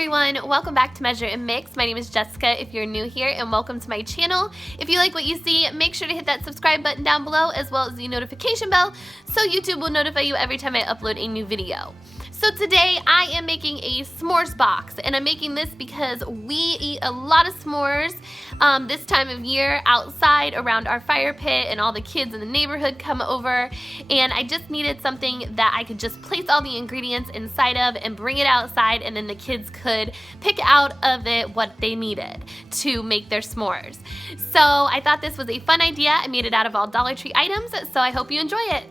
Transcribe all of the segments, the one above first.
everyone, welcome back to Measuremix. My name is Jessica if you're new here, and welcome to my channel. If you like what you see, make sure to hit that subscribe button down below as well as the notification bell so YouTube will notify you every time I upload a new video. So today I am making a s'mores box, and I'm making this because we eat a lot of s'mores this time of year outside around our fire pit, and all the kids in the neighborhood come over, and I just needed something that I could just place all the ingredients inside of and bring it outside, and then the kids could pick out of it what they needed to make their s'mores. So I thought this was a fun idea. I made it out of all Dollar Tree items, so I hope you enjoy it.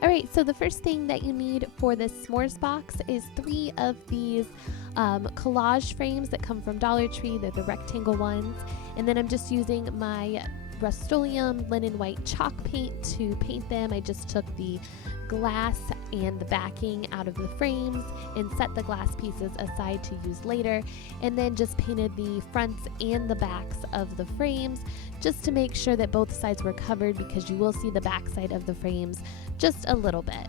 Alright, so the first thing that you need for this s'mores box is 3 of these collage frames that come from Dollar Tree. They're the rectangle ones. And then I'm just using my Rust-oleum linen white chalk paint to paint them. I just took the glass and the backing out of the frames and set the glass pieces aside to use later, and then just painted the fronts and the backs of the frames just to make sure that both sides were covered, because you will see the back side of the frames just a little bit.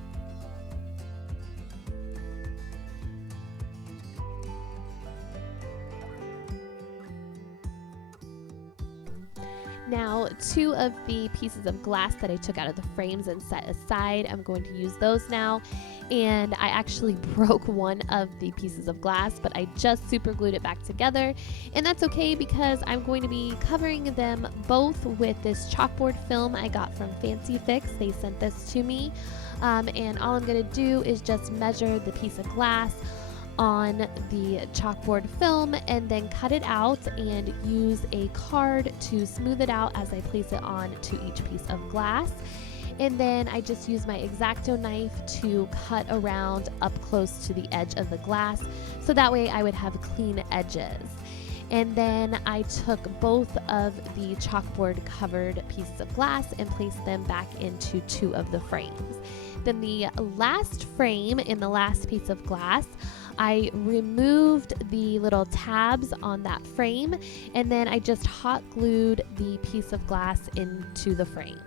Now, 2 of the pieces of glass that I took out of the frames and set aside, I'm going to use those now. And I actually broke one of the pieces of glass, but I just super glued it back together. And that's okay, because I'm going to be covering them both with this chalkboard film I got from Fancy Fix. They sent this to me. And all I'm going to do is just measure the piece of glass on the chalkboard film and then cut it out and use a card to smooth it out as I place it on to each piece of glass. And then I just use my X-Acto knife to cut around up close to the edge of the glass, so that way I would have clean edges. And then I took both of the chalkboard covered pieces of glass and placed them back into 2 of the frames. Then the last frame in the last piece of glass, I removed the little tabs on that frame, and then I just hot glued the piece of glass into the frame.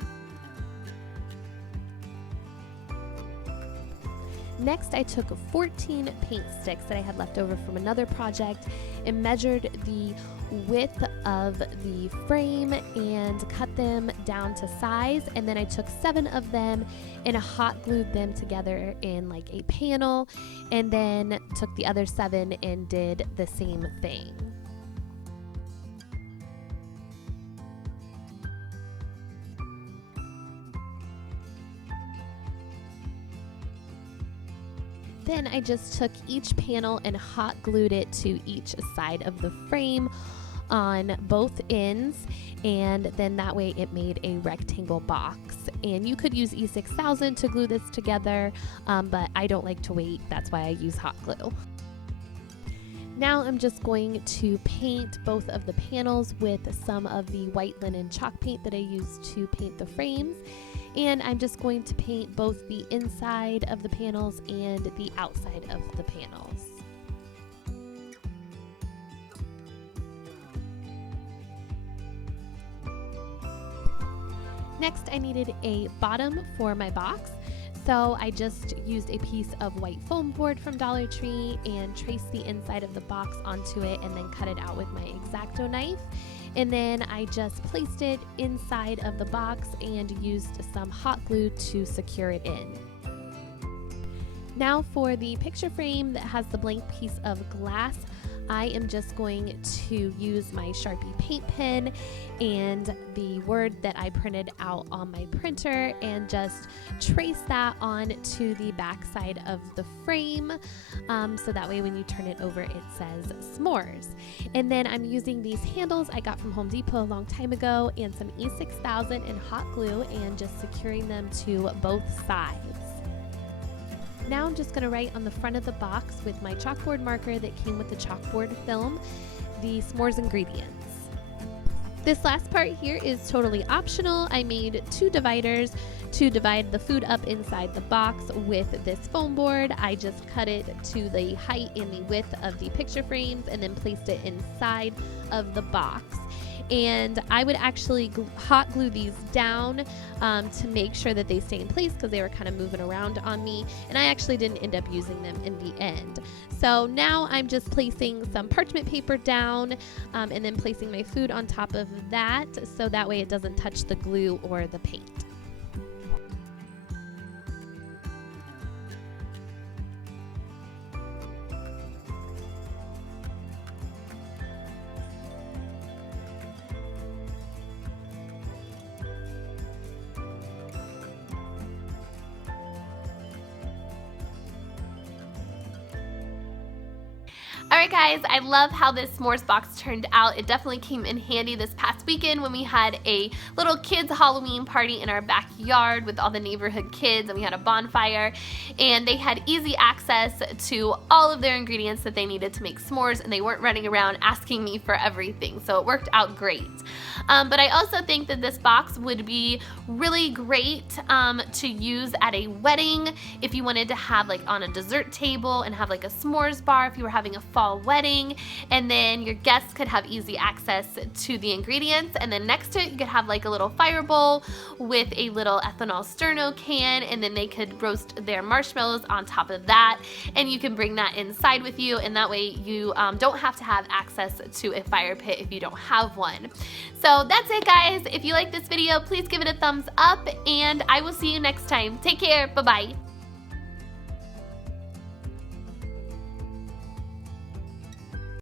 Next, I took 14 paint sticks that I had left over from another project and measured the width of the frame and cut them down to size, and then I took 7 of them and hot glued them together in like a panel, and then took the other 7 and did the same thing. Then I just took each panel and hot glued it to each side of the frame on both ends, and then that way it made a rectangle box. And you could use E6000 to glue this together, but I don't like to wait. That's why I use hot glue. Now I'm just going to paint both of the panels with some of the white linen chalk paint that I used to paint the frames. And I'm just going to paint both the inside of the panels and the outside of the panels. Next, I needed a bottom for my box. So I just used a piece of white foam board from Dollar Tree and traced the inside of the box onto it, and then cut it out with my X-Acto knife. And then I just placed it inside of the box and used some hot glue to secure it in. Now for the picture frame that has the blank piece of glass, I am just going to use my Sharpie paint pen and the word that I printed out on my printer and just trace that onto the back side of the frame, so that way when you turn it over it says s'mores. And then I'm using these handles I got from Home Depot a long time ago and some E6000 and hot glue, and just securing them to both sides. Now I'm just going to write on the front of the box with my chalkboard marker that came with the chalkboard film the s'mores ingredients. This last part here is totally optional. I made 2 dividers to divide the food up inside the box with this foam board. I just cut it to the height and the width of the picture frames and then placed it inside of the box. and I would actually hot glue these down to make sure that they stay in place because they were kind of moving around on me, and I actually didn't end up using them in the end. So now I'm just placing some parchment paper down and then placing my food on top of that so that way it doesn't touch the glue or the paint. Alright guys, I love how this s'mores box turned out. It definitely came in handy this past weekend when we had a little kids Halloween party in our backyard with all the neighborhood kids, and we had a bonfire, and they had easy access to all of their ingredients that they needed to make s'mores, and they weren't running around asking me for everything, so it worked out great. But I also think that this box would be really great to use at a wedding if you wanted to have like on a dessert table and have like a s'mores bar if you were having a fall wedding, and then your guests could have easy access to the ingredients, and then next to it you could have like a little fire bowl with a little ethanol sterno can, and then they could roast their marshmallows on top of that, and you can bring that inside with you, and that way you don't have to have access to a fire pit if you don't have one. So that's it guys. If you like this video, please give it a thumbs up, and I will see you next time. Take care. Bye-bye.